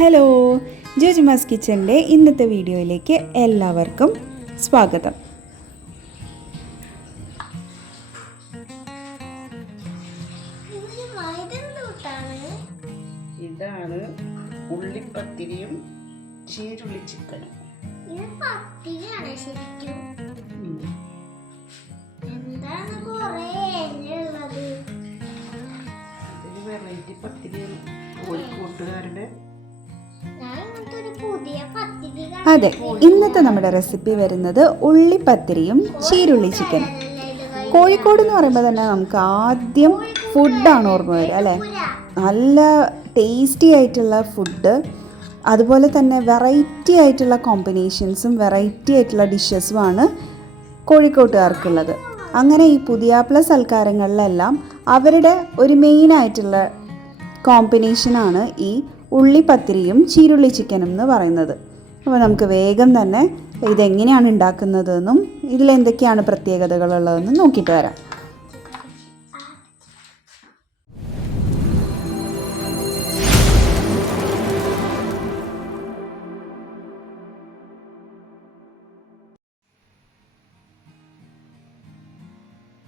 Hello, ജോജിമാസ് കിച്ചൻ്റെ ഇന്നത്തെ വീഡിയോയിലേക്ക് എല്ലാവർക്കും സ്വാഗതം. ഇതാണ് ഉള്ളിപ്പത്തിരിയും ചീരുള്ളി ചിക്കനും. വെറൈറ്റി പത്തിരിയും കോഴിക്കോട്ടുകാരുടെ. അതെ, ഇന്നത്തെ നമ്മുടെ റെസിപ്പി വരുന്നത് ഉള്ളിപ്പത്തിരിയും ചീരുള്ളി ചിക്കനും. കോഴിക്കോട് എന്ന് പറയുമ്പോൾ തന്നെ നമുക്ക് ആദ്യം ഫുഡാണ് ഓർമ്മ വരിക അല്ലേ. നല്ല ടേസ്റ്റി ആയിട്ടുള്ള ഫുഡ്, അതുപോലെ തന്നെ വെറൈറ്റി ആയിട്ടുള്ള കോമ്പിനേഷൻസും വെറൈറ്റി ആയിട്ടുള്ള ഡിഷസുമാണ് കോഴിക്കോട്ടുകാർക്കുള്ളത്. അങ്ങനെ ഈ പുതിയാപ്ല സൽക്കാരങ്ങളിലെല്ലാം അവരുടെ ഒരു മെയിനായിട്ടുള്ള കോമ്പിനേഷനാണ് ഈ ഉള്ളിപ്പത്തിരിയും ചീരുള്ളി ചിക്കനും എന്ന് പറയുന്നത്. അപ്പോൾ നമുക്ക് വേഗം തന്നെ ഇതെങ്ങനെയാണ് ഉണ്ടാക്കുന്നതെന്നും ഇതിലെന്തൊക്കെയാണ് പ്രത്യേകതകളുള്ളതെന്നും നോക്കിയിട്ട് വരാം.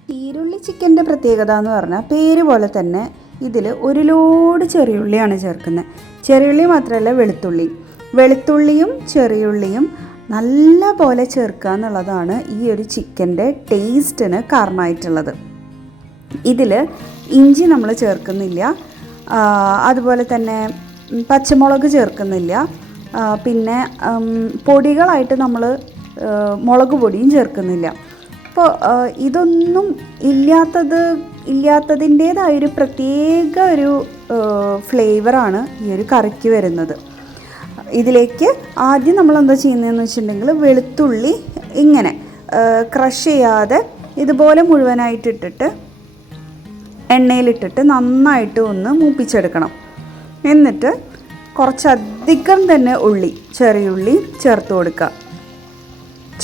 ചീരുള്ളി ചിക്കൻ്റെ പ്രത്യേകത എന്ന് പറഞ്ഞാൽ പേര് പോലെ തന്നെ ഇതിൽ ഒരു ലോഡ് ചെറിയുള്ളിയാണ് ചേർക്കുന്നത്. ചെറിയുള്ളി മാത്രമല്ല, വെളുത്തുള്ളിയും ചെറിയുള്ളിയും നല്ല പോലെ ചേർക്കുക എന്നുള്ളതാണ് ഈ ഒരു ചിക്കൻ്റെ ടേസ്റ്റിന് കാരണമായിട്ടുള്ളത്. ഇതിൽ ഇഞ്ചി നമ്മൾ ചേർക്കുന്നില്ല, അതുപോലെ തന്നെ പച്ചമുളക് ചേർക്കുന്നില്ല, പിന്നെ പൊടികളായിട്ട് നമ്മൾ മുളക് പൊടിയും ചേർക്കുന്നില്ല. അപ്പോൾ ഇതൊന്നും ഇല്ലാത്തതിൻ്റേതായൊരു പ്രത്യേക ഒരു ഫ്ലേവറാണ് ഈ ഒരു കറിക്ക് വരുന്നത്. ഇതിലേക്ക് ആദ്യം നമ്മൾ എന്താ ചെയ്യുന്നതെന്ന് വെച്ചിട്ടുണ്ടെങ്കിൽ വെളുത്തുള്ളി ഇങ്ങനെ ക്രഷ് ചെയ്യാതെ ഇതുപോലെ മുഴുവനായിട്ടിട്ടിട്ട് എണ്ണയിലിട്ടിട്ട് നന്നായിട്ട് ഒന്ന് മൂപ്പിച്ചെടുക്കണം. എന്നിട്ട് കുറച്ചധികം തന്നെ ചെറിയുള്ളി ചേർത്ത് കൊടുക്കുക.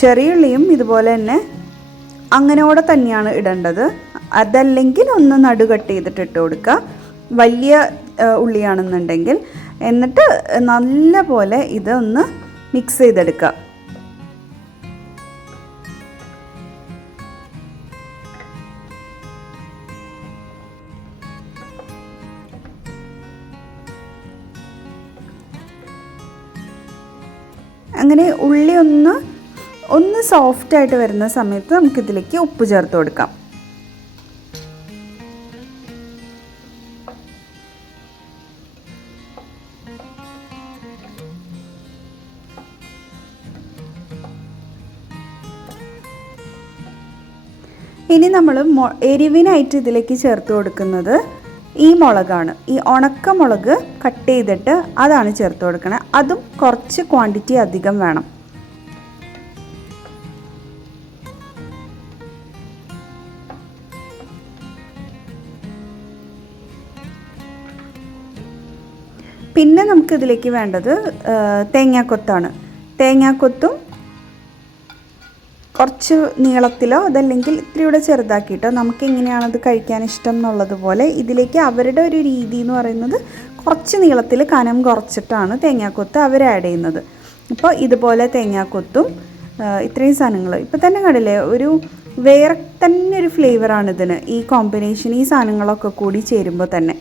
ചെറിയുള്ളിയും ഇതുപോലെ തന്നെ അങ്ങനെയോടെ തന്നെയാണ് ഇടേണ്ടത്. അതല്ലെങ്കിൽ ഒന്ന് നടുകട്ട് ചെയ്തിട്ട് ഇട്ട് കൊടുക്കുക, വലിയ ഉള്ളിയാണെന്നുണ്ടെങ്കിൽ. എന്നിട്ട് നല്ല പോലെ ഇതൊന്ന് മിക്സ് ചെയ്തെടുക്കുക. അങ്ങനെ ഉള്ളി ഒന്ന് സോഫ്റ്റായിട്ട് വരുന്ന സമയത്ത് നമുക്കിതിലേക്ക് ഉപ്പ് ചേർത്ത് കൊടുക്കാം. ഇനി നമ്മൾ എരിവിനായിട്ട് ഇതിലേക്ക് ചേർത്ത് കൊടുക്കുന്നത് ഈ മുളകാണ്. ഈ ഉണക്കമുളക് കട്ട് ചെയ്തിട്ട് അതാണ് ചേർത്ത് കൊടുക്കണത്. അതും കുറച്ച് ക്വാണ്ടിറ്റി അധികം വേണം. പിന്നെ നമുക്കിതിലേക്ക് വേണ്ടത് തേങ്ങാക്കൊത്താണ്. തേങ്ങാക്കൊത്തും കുറച്ച് നീളത്തിലോ അതല്ലെങ്കിൽ ഇത്തിരിയൂടെ ചെറുതാക്കിയിട്ടോ നമുക്ക് എങ്ങനെയാണത് കഴിക്കാൻ ഇഷ്ടം എന്നുള്ളതുപോലെ ഇതിലേക്ക് അവരുടെ ഒരു രീതി എന്ന് പറയുന്നത് കുറച്ച് നീളത്തിൽ കനം കുറച്ചിട്ടാണ് തേങ്ങാക്കൊത്ത് അവർ ആഡ് ചെയ്യുന്നത്. അപ്പോൾ ഇതുപോലെ തേങ്ങാക്കൊത്തും ഇത്രയും സാധനങ്ങൾ ഇപ്പം തന്നെ കണ്ടില്ലേ, ഒരു വേറെ തന്നെ ഒരു ഫ്ലേവറാണ് ഇതിന്. ഈ കോമ്പിനേഷൻ, ഈ സാധനങ്ങളൊക്കെ കൂടി ചേരുമ്പോൾ തന്നെ.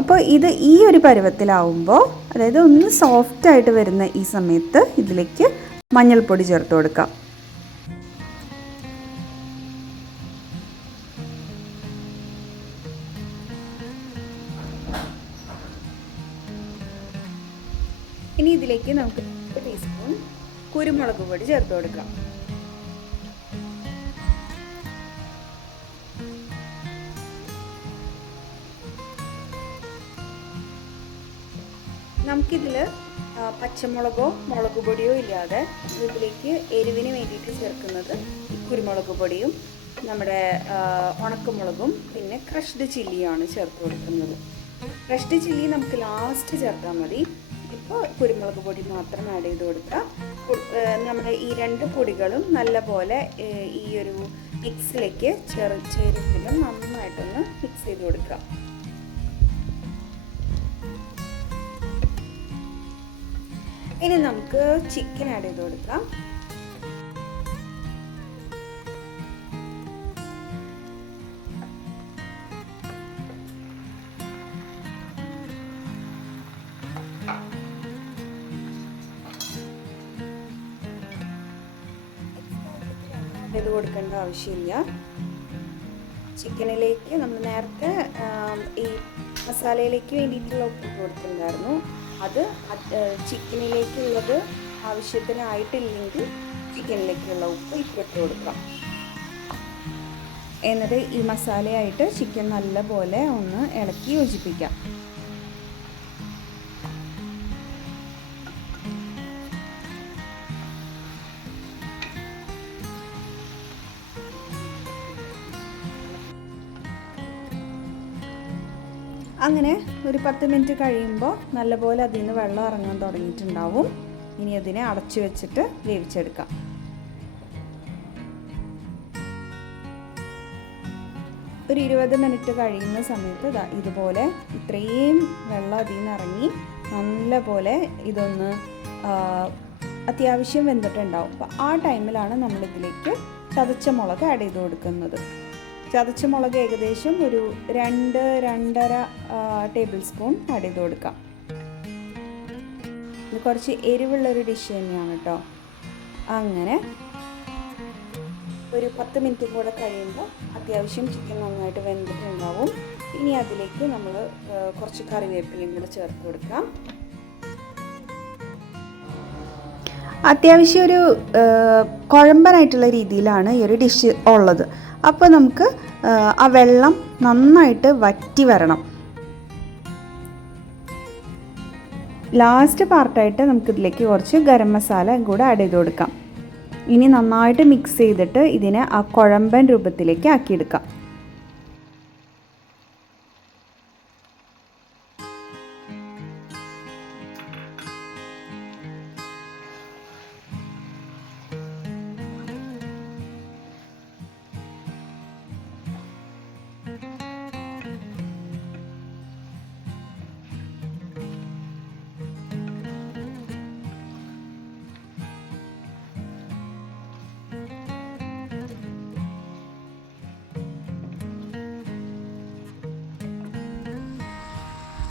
അപ്പോൾ ഇത് ഈ ഒരു പരുവത്തിലാവുമ്പോൾ, അതായത് ഒന്ന് സോഫ്റ്റായിട്ട് വരുന്ന ഈ സമയത്ത് ഇതിലേക്ക് മഞ്ഞൾപ്പൊടി ചേർത്ത് കൊടുക്കാം. ഇനി ഇതിലേക്ക് നമുക്ക് 1 ടീസ്പൂൺ കുരുമുളക് പൊടി ചേർത്ത് കൊടുക്കാം. നമുക്കിതിൽ പച്ചമുളകോ മുളക് പൊടിയോ ഇല്ലാതെ ഇതിലേക്ക് എരിവിന് വേണ്ടിയിട്ട് ചേർക്കുന്നത് കുരുമുളക് പൊടിയും നമ്മുടെ ഉണക്കമുളകും പിന്നെ ക്രഷ്ഡ് ചില്ലിയാണ് ചേർത്ത് കൊടുക്കുന്നത്. ക്രഷ്ഡ് ചില്ലി നമുക്ക് ലാസ്റ്റ് ചേർത്താൽ മതി. ഇപ്പോൾ കുരുമുളക് പൊടി മാത്രം ആഡ് ചെയ്ത് കൊടുക്കുക. നമ്മുടെ ഈ 2 പൊടികളും നല്ലപോലെ ഈ ഒരു മിക്സിലേക്ക് ചേരുന്നതിലും നന്നായിട്ടൊന്ന് മിക്സ് ചെയ്ത് കൊടുക്കുക. ഇനി നമുക്ക് ചിക്കൻ ആഡ് ചെയ്ത് കൊടുക്കാം. ഇത് കൊടുക്കേണ്ട ആവശ്യമില്ല. ചിക്കനിലേക്ക് നമ്മൾ നേരത്തെ ഈ മസാലയിലേക്ക് വേണ്ടിയിട്ടുള്ള ഉപ്പ് കൊടുത്തിട്ടുണ്ടായിരുന്നു. അത് ചിക്കനിലേക്കുള്ളത് ആവശ്യത്തിനായിട്ടില്ലെങ്കിൽ ചിക്കനിലേക്കുള്ള ഉപ്പ് ഇപ്പോൾ ഇട്ട് കൊടുക്കാം. എന്നിട്ട് ഈ മസാലയായിട്ട് ചിക്കൻ നല്ലപോലെ ഒന്ന് ഇളക്കി യോജിപ്പിക്കാം. അങ്ങനെ ഒരു 10 മിനിറ്റ് കഴിയുമ്പോൾ നല്ലപോലെ അതിൽ നിന്ന് വെള്ളം ഇറങ്ങാൻ തുടങ്ങിയിട്ടുണ്ടാവും. ഇനി അതിനെ അടച്ചു വെച്ചിട്ട് വേവിച്ചെടുക്കാം. ഒരു 20 മിനിറ്റ് കഴിയുന്ന സമയത്ത് ഇതുപോലെ ഇത്രയും വെള്ളം അതിൽ നിന്ന് ഇറങ്ങി നല്ലപോലെ ഇതൊന്ന് അത്യാവശ്യം വെന്തിട്ടുണ്ടാവും. അപ്പോൾ ആ ടൈമിലാണ് നമ്മളിതിലേക്ക് ചതച്ച മുളക് ആഡ് ചെയ്ത് കൊടുക്കുന്നത്. ചതച്ച മുളക് ഏകദേശം ഒരു 2-2.5 ടേബിൾ സ്പൂൺ ആഡ് ചെയ്ത് കൊടുക്കാം. ഇത് കുറച്ച് എരിവുള്ളൊരു ഡിഷ് തന്നെയാണ് കേട്ടോ. അങ്ങനെ ഒരു 10 മിനിറ്റ് കൂടെ കഴിയുമ്പോൾ അത്യാവശ്യം ചിക്കൻ നന്നായിട്ട് വെന്തിട്ടുണ്ടാവും. ഇനി അതിലേക്ക് നമ്മൾ കുറച്ച് കറിവേപ്പിലയും കൂടെ ചേർത്ത് കൊടുക്കാം. അത്യാവശ്യം ഒരു കുഴമ്പനായിട്ടുള്ള രീതിയിലാണ് ഈ ഒരു ഡിഷ് ഉള്ളത്. അപ്പോൾ നമുക്ക് ആ വെള്ളം നന്നായിട്ട് വറ്റി വരണം. ലാസ്റ്റ് പാർട്ടായിട്ട് നമുക്കിതിലേക്ക് കുറച്ച് ഗരം മസാല കൂടെ ആഡ് ചെയ്ത് കൊടുക്കാം. ഇനി നന്നായിട്ട് മിക്സ് ചെയ്തിട്ട് ഇതിനെ ആ കുഴമ്പൻ രൂപത്തിലേക്ക് ആക്കിയെടുക്കാം.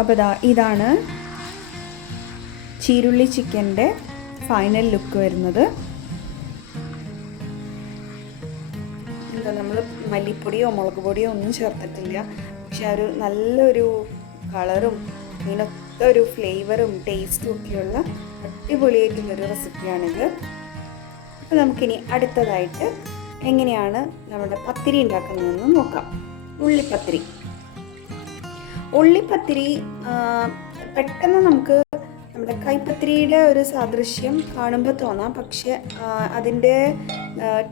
അപ്പോൾ ഇതാണ് ചീരുള്ളി ചിക്കൻ്റെ ഫൈനൽ ലുക്ക് വരുന്നത്. എന്താ നമ്മൾ മല്ലിപ്പൊടിയോ മുളക് പൊടിയോ ഒന്നും ചേർത്തിട്ടില്ല. പക്ഷെ ഒരു നല്ലൊരു കളറും ഇതിനൊക്കെ ഒരു ഫ്ലേവറും ടേസ്റ്റും ഒക്കെയുള്ള അടിപൊളിയായിട്ടുള്ളൊരു റെസിപ്പിയാണിത്. അപ്പോൾ നമുക്കിനി അടുത്തതായിട്ട് എങ്ങനെയാണ് നമ്മുടെ പത്തിരി ഉണ്ടാക്കുന്നതെന്ന് നോക്കാം. ഉള്ളിപ്പത്തിരി പെട്ടെന്ന് നമുക്ക് നമ്മുടെ കൈപ്പത്തിരിയുടെ ഒരു സാദൃശ്യം കാണുമ്പോൾ തോന്നാം. പക്ഷെ അതിൻ്റെ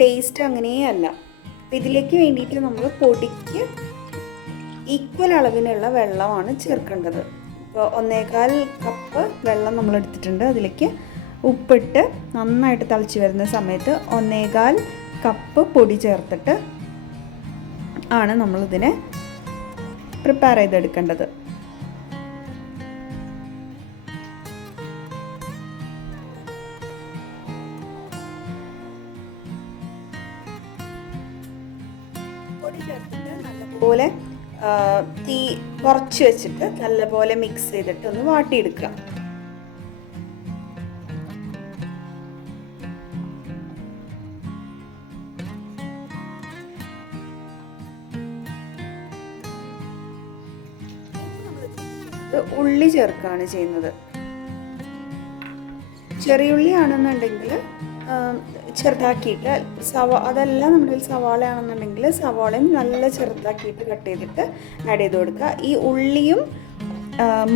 ടേസ്റ്റ് അങ്ങനെയല്ല. ഇതിലേക്ക് വേണ്ടിയിട്ട് നമ്മൾ പൊടിക്ക് ഈക്വൽ അളവിനുള്ള വെള്ളമാണ് ചേർക്കേണ്ടത്. ഇപ്പോൾ 1.25 കപ്പ് വെള്ളം നമ്മൾ എടുത്തിട്ടുണ്ട്. അതിലേക്ക് ഉപ്പിട്ട് നന്നായിട്ട് തിളച്ച് വരുന്ന സമയത്ത് 1.25 കപ്പ് പൊടി ചേർത്തിട്ട് ആണ് നമ്മളിതിനെ പ്രിപ്പയർ ചെയ്തെടുക്കേണ്ടത്. പൊടി ചേർത്തിട്ട് നല്ലപോലെ തീ കുറച്ച് വെച്ചിട്ട് നല്ലപോലെ മിക്സ് ചെയ്തിട്ട് ഒന്ന് വാട്ടിയെടുക്കുക. ഉള്ളി ചേർക്കുകയാണ് ചെയ്യുന്നത്. ചെറിയുള്ളി ആണെന്നുണ്ടെങ്കിൽ ചെറുതാക്കിയിട്ട് അതെല്ലാം നമ്മുടെ സവാളയാണെന്നുണ്ടെങ്കിൽ സവാളയും നല്ല ചെറുതാക്കിയിട്ട് കട്ട് ചെയ്തിട്ട് ആഡ് ചെയ്ത് കൊടുക്കുക. ഈ ഉള്ളിയും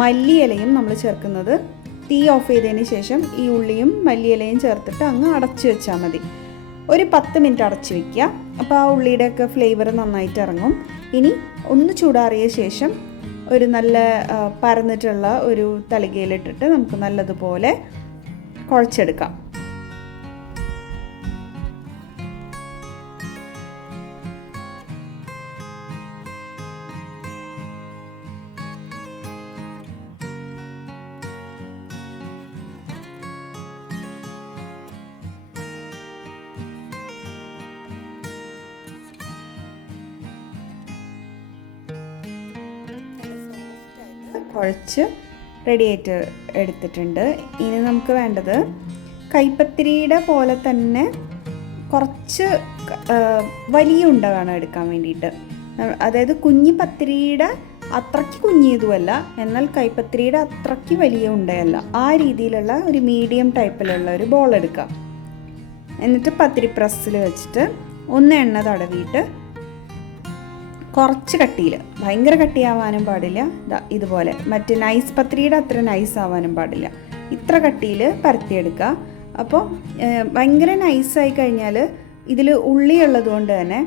മല്ലിയിലയും നമ്മൾ ചേർക്കുന്നത് തീ ഓഫ് ചെയ്തതിന് ശേഷം ഈ ഉള്ളിയും മല്ലിയിലയും ചേർത്തിട്ട് അങ്ങ് അടച്ചു വെച്ചാൽ മതി. ഒരു 10 മിനിറ്റ് അടച്ചു വയ്ക്കുക. അപ്പോൾ ആ ഉള്ളിയുടെയൊക്കെ ഫ്ലേവർ നന്നായിട്ട് ഇറങ്ങും. ഇനി ഒന്ന് ചൂടാറിയ ശേഷം ഒരു നല്ല പരന്നിട്ടുള്ള ഒരു തളികയിലിട്ടിട്ട് നമുക്ക് നല്ലതുപോലെ കുഴച്ചെടുക്കാം. കുഴച്ച് റെഡിയായിട്ട് എടുത്തിട്ടുണ്ട്. ഇനി നമുക്ക് വേണ്ടത് കൈപ്പത്തിരിയുടെ പോലെ തന്നെ കുറച്ച് വലിയ ഉണ്ട വേണം എടുക്കാൻ വേണ്ടിയിട്ട്. അതായത് കുഞ്ഞി പത്തിരിയുടെ അത്രയ്ക്ക് കുഞ്ഞിയതുമല്ല, എന്നാൽ കൈപ്പത്തിരിയുടെ അത്രയ്ക്ക് വലിയ ഉണ്ടയല്ല. ആ രീതിയിലുള്ള ഒരു മീഡിയം ടൈപ്പിലുള്ള ഒരു ബോൾ എടുക്കാം. എന്നിട്ട് പത്തിരി പ്രസ്സിൽ വെച്ചിട്ട് ഒന്ന് എണ്ണ തടവിയിട്ട് കുറച്ച് കട്ടിയിൽ, ഭയങ്കര കട്ടിയാവാനും പാടില്ല, ഇതുപോലെ മറ്റേ നൈസ് പത്തിരിയുടെ അത്ര നൈസ് ആവാനും പാടില്ല, ഇത്ര കട്ടിയിൽ പരത്തിയെടുക്കുക. അപ്പോൾ ഭയങ്കര നൈസായി കഴിഞ്ഞാൽ ഇതിൽ ഉള്ളി ഉള്ളതുകൊണ്ട് തന്നെ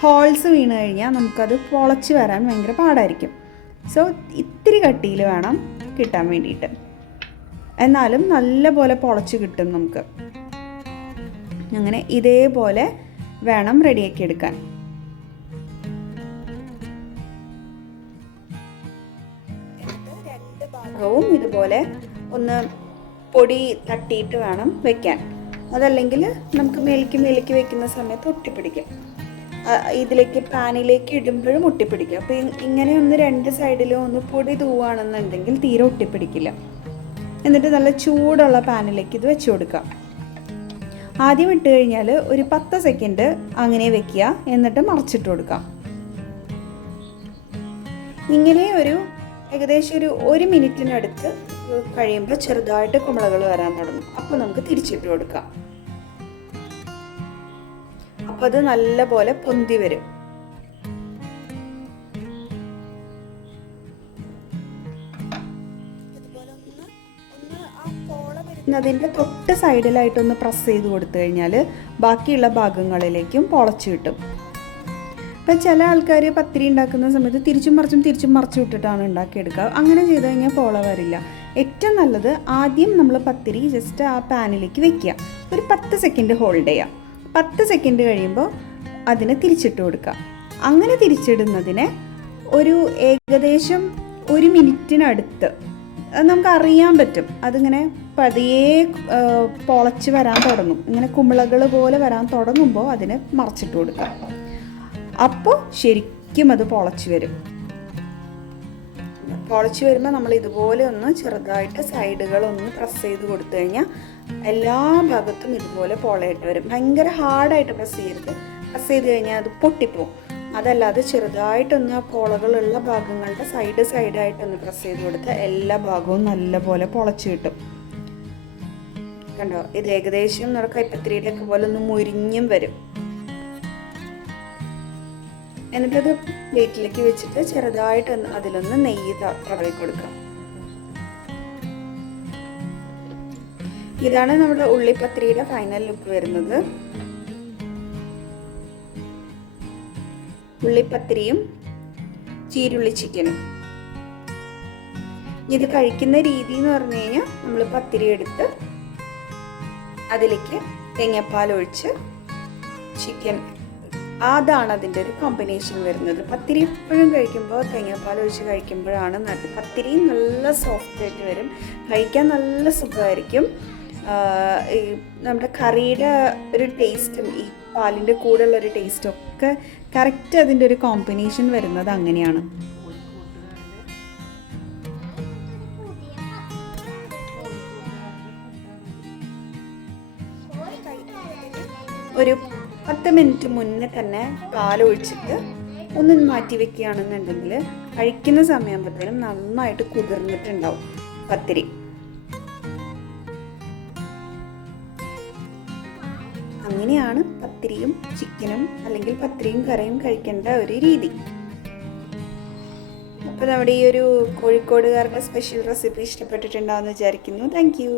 ഹോൾസ് വീണ് കഴിഞ്ഞാൽ നമുക്കത് പൊളച്ച് വരാൻ ഭയങ്കര പാടായിരിക്കും. സോ ഇത്തിരി കട്ടിയിൽ വേണം കിട്ടാൻ വേണ്ടിയിട്ട്, എന്നാലും നല്ല പോലെ പൊളച്ച് കിട്ടും നമുക്ക്. അങ്ങനെ ഇതേപോലെ വേണം റെഡിയാക്കി എടുക്കാൻ. രണ്ട് ഭാഗവും ഇതുപോലെ ഒന്ന് പൊടി തട്ടിയിട്ട് വേണം വെക്കാൻ. അതല്ലെങ്കിൽ നമുക്ക് മേലേക്ക് വെക്കുന്ന സമയത്ത് ഒട്ടിപ്പിടിക്കും. ഇതിലേക്ക് പാനിലേക്ക് ഇടുമ്പോഴും ഒട്ടിപ്പിടിക്കും. അപ്പോൾ ഇങ്ങനെ ഒന്ന് രണ്ട് സൈഡിലും ഒന്ന് പൊടി തൂവാണെന്നുണ്ടെങ്കിൽ തീരെ ഒട്ടിപ്പിടിക്കില്ല. എന്നിട്ട് നല്ല ചൂടുള്ള പാനിലേക്ക് ഇത് വെച്ച് കൊടുക്കാം. ആദ്യം ഇട്ട് കഴിഞ്ഞാൽ ഒരു 10 സെക്കൻഡ് അങ്ങനെ വെക്കുക, എന്നിട്ട് മറിച്ചിട്ട് കൊടുക്കാം. ഇങ്ങനെ ഏകദേശം ഒരു മിനിറ്റിനടുത്ത് കഴിയുമ്പോൾ ചെറുതായിട്ട് കുമിളകൾ വരാൻ തുടങ്ങും. അപ്പോൾ നമുക്ക് തിരിച്ചിട്ട് കൊടുക്കാം. അപ്പോൾ അത് നല്ല പോലെ പൊന്തി വരും. അതിൻ്റെ തൊട്ട് സൈഡിലായിട്ടൊന്ന് പ്രസ് ചെയ്ത് കൊടുത്തു കഴിഞ്ഞാൽ ബാക്കിയുള്ള ഭാഗങ്ങളിലേക്കും പൊളച്ച് കിട്ടും. ഇപ്പം ചില ആൾക്കാർ പത്തിരി ഉണ്ടാക്കുന്ന സമയത്ത് തിരിച്ചും മറിച്ചും ഇട്ടിട്ടാണ് ഉണ്ടാക്കിയെടുക്കുക. അങ്ങനെ ചെയ്ത് കഴിഞ്ഞാൽ പോള വരില്ല. ഏറ്റവും നല്ലത് ആദ്യം നമ്മൾ പത്തിരി ജസ്റ്റ് ആ പാനിലേക്ക് വെക്കുക, ഒരു 10 സെക്കൻഡ് ഹോൾഡ് ചെയ്യുക. 10 സെക്കൻഡ് കഴിയുമ്പോൾ അതിനെ തിരിച്ചിട്ട് കൊടുക്കുക. അങ്ങനെ തിരിച്ചിടുന്നതിന് ഏകദേശം 1 മിനിറ്റിനടുത്ത് നമുക്ക് അറിയാൻ പറ്റും. അതിങ്ങനെ പതിയെ പൊളച്ച് വരാൻ തുടങ്ങും. ഇങ്ങനെ കുമിളകൾ പോലെ വരാൻ തുടങ്ങുമ്പോൾ അതിനെ മറിച്ചിട്ട് കൊടുക്കുക. അപ്പോൾ ശരിക്കും അത് പൊളച്ച് വരും. പൊളച്ച് വരുമ്പോൾ നമ്മൾ ഇതുപോലെ ഒന്ന് ചെറുതായിട്ട് സൈഡുകളൊന്ന് പ്രസ് ചെയ്ത് കൊടുത്തു കഴിഞ്ഞാൽ എല്ലാ ഭാഗത്തും ഇതുപോലെ പൊളയിട്ട് വരും. ഭയങ്കര ഹാർഡായിട്ട് പ്രസ് ചെയ്യരുത്. പ്രസ് ചെയ്ത് കഴിഞ്ഞാൽ അത് പൊട്ടിപ്പോവും. അതല്ലാതെ ചെറുതായിട്ടൊന്ന് പോളകളുള്ള ഭാഗങ്ങളുടെ സൈഡായിട്ടൊന്ന് പ്രസ് ചെയ്ത് കൊടുത്താൽ എല്ലാ ഭാഗവും നല്ലപോലെ പൊളച്ച് കിട്ടും. കണ്ടോ, ഇത് ഏകദേശം നമ്മുടെ കൈപ്പത്തിരിയുടെ ഒക്കെ പോലെ ഒന്ന് മുരിഞ്ഞും വരും. എന്നിട്ടത് പ്ലേറ്റിലേക്ക് വെച്ചിട്ട് ചെറുതായിട്ട് അതിലൊന്ന് നെയ്യ് തടവി കൊടുക്കാം. ഇതാണ് നമ്മുടെ ഉള്ളിപ്പത്തിരിയുടെ ഫൈനൽ ലുക്ക് വരുന്നത്. ഉള്ളിപ്പത്തിരിയും ചീരുള്ളി ചിക്കനും. ഇത് കഴിക്കുന്ന രീതി എന്ന് പറഞ്ഞു കഴിഞ്ഞാൽ നമ്മൾ പത്തിരി എടുത്ത് അതിലേക്ക് തേങ്ങാപ്പാൽ ഒഴിച്ച് ചിക്കൻ, അതാണ് അതിൻ്റെ ഒരു കോമ്പിനേഷൻ വരുന്നത്. പത്തിരി എപ്പോഴും കഴിക്കുമ്പോൾ തേങ്ങാപ്പാൽ ഒഴിച്ച് കഴിക്കുമ്പോഴാണ് പത്തിരി നല്ല സോഫ്റ്റ് ആയിട്ട് വരും, കഴിക്കാൻ നല്ല സുഖമായിരിക്കും. നമ്മുടെ കറിയുടെ ഒരു ടേസ്റ്റും ഈ പാലിൻ്റെ കൂടെയുള്ള ഒരു ടേസ്റ്റും ഒക്കെ കറക്റ്റ് അതിൻ്റെ ഒരു കോമ്പിനേഷൻ വരുന്നത് അങ്ങനെയാണ്. ഒരു 10 മിനിറ്റ് മുന്നേ തന്നെ പാലൊഴിച്ചിട്ട് ഒന്ന് മാറ്റി വെക്കുകയാണെന്നുണ്ടെങ്കിൽ കഴിക്കുന്ന സമയമാകുമ്പോഴത്തേനും നന്നായിട്ട് കുതിർന്നിട്ടുണ്ടാവും പത്തിരി. അങ്ങനെയാണ് പത്തിരിയും ചിക്കനും അല്ലെങ്കിൽ പത്തിരിയും കറിയും കഴിക്കേണ്ട ഒരു രീതി. അപ്പോൾ നമ്മുടെ ഈ ഒരു കോഴിക്കോടുകാരുടെ സ്പെഷ്യൽ റെസിപ്പി ഇഷ്ടപ്പെട്ടിട്ടുണ്ടാവുമെന്ന് വിചാരിക്കുന്നു. Thank you.